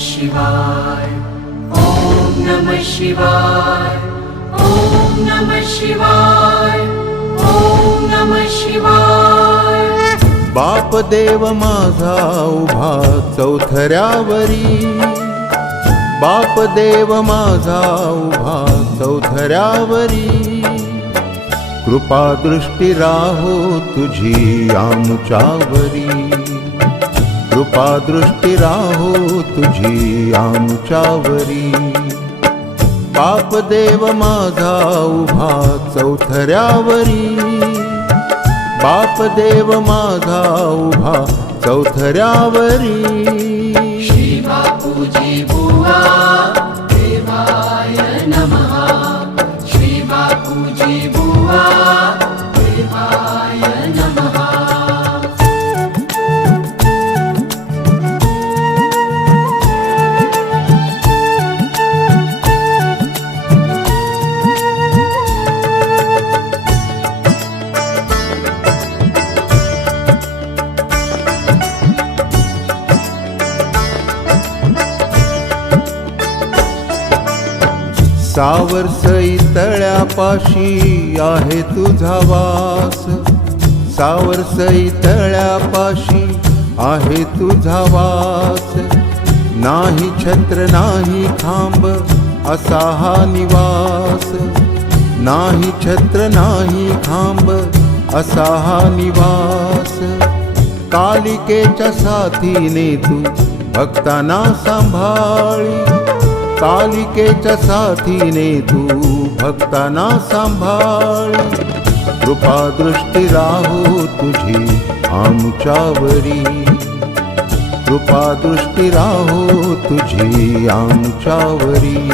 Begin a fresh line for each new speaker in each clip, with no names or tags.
शिवाय. ॐ नमः शिवाय. ॐ नमः शिवाय. ॐ नमः शिवाय.
बाप देव माझा उभा चौथऱ्यावरी. बाप देव माझा उभा चौथऱ्यावरी. कृपा दृष्टी राहो तुझी आमच्यावरी. कृपादृष्टी राहो तुझी आमच्यावरी. बाप देव माझा उभा चौथऱ्यावरी. बाप देव माझा उभा चौथऱ्यावरी.
श्री बापूजी बुवा देवाय नमः. श्री बापूजी
सावरसई तळ्यापाशी आहे तुझा वास. सावरसई तळ्यापाशी आहे तुझा वास. नाही छत्र नाही खांब असा हा निवास. नाही छत्र नाही खांब असा हा निवास. कालिकेच्या साथीने तू भक्तांना सांभाळी. कालिकेच्या साथीने तू भक्तांना सांभाळ. कृपा दृष्टी राहो तुझी आमच्यावरी. कृपा दृष्टी राहो तुझी आमच्यावरी.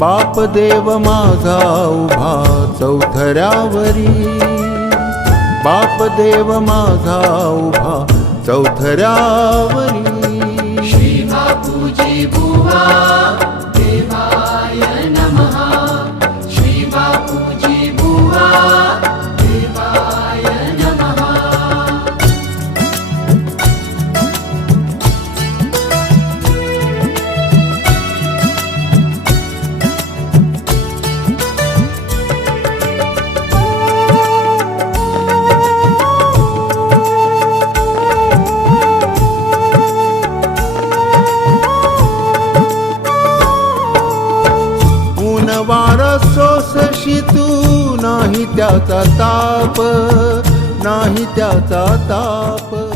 बाप देव माझा उभा चौथऱ्यावरी. बाप देव माझा उभा चौथऱ्यावरी.
बुवा
वारसोसशी तू नाही त्याचा ताप नाही त्याचा ताप.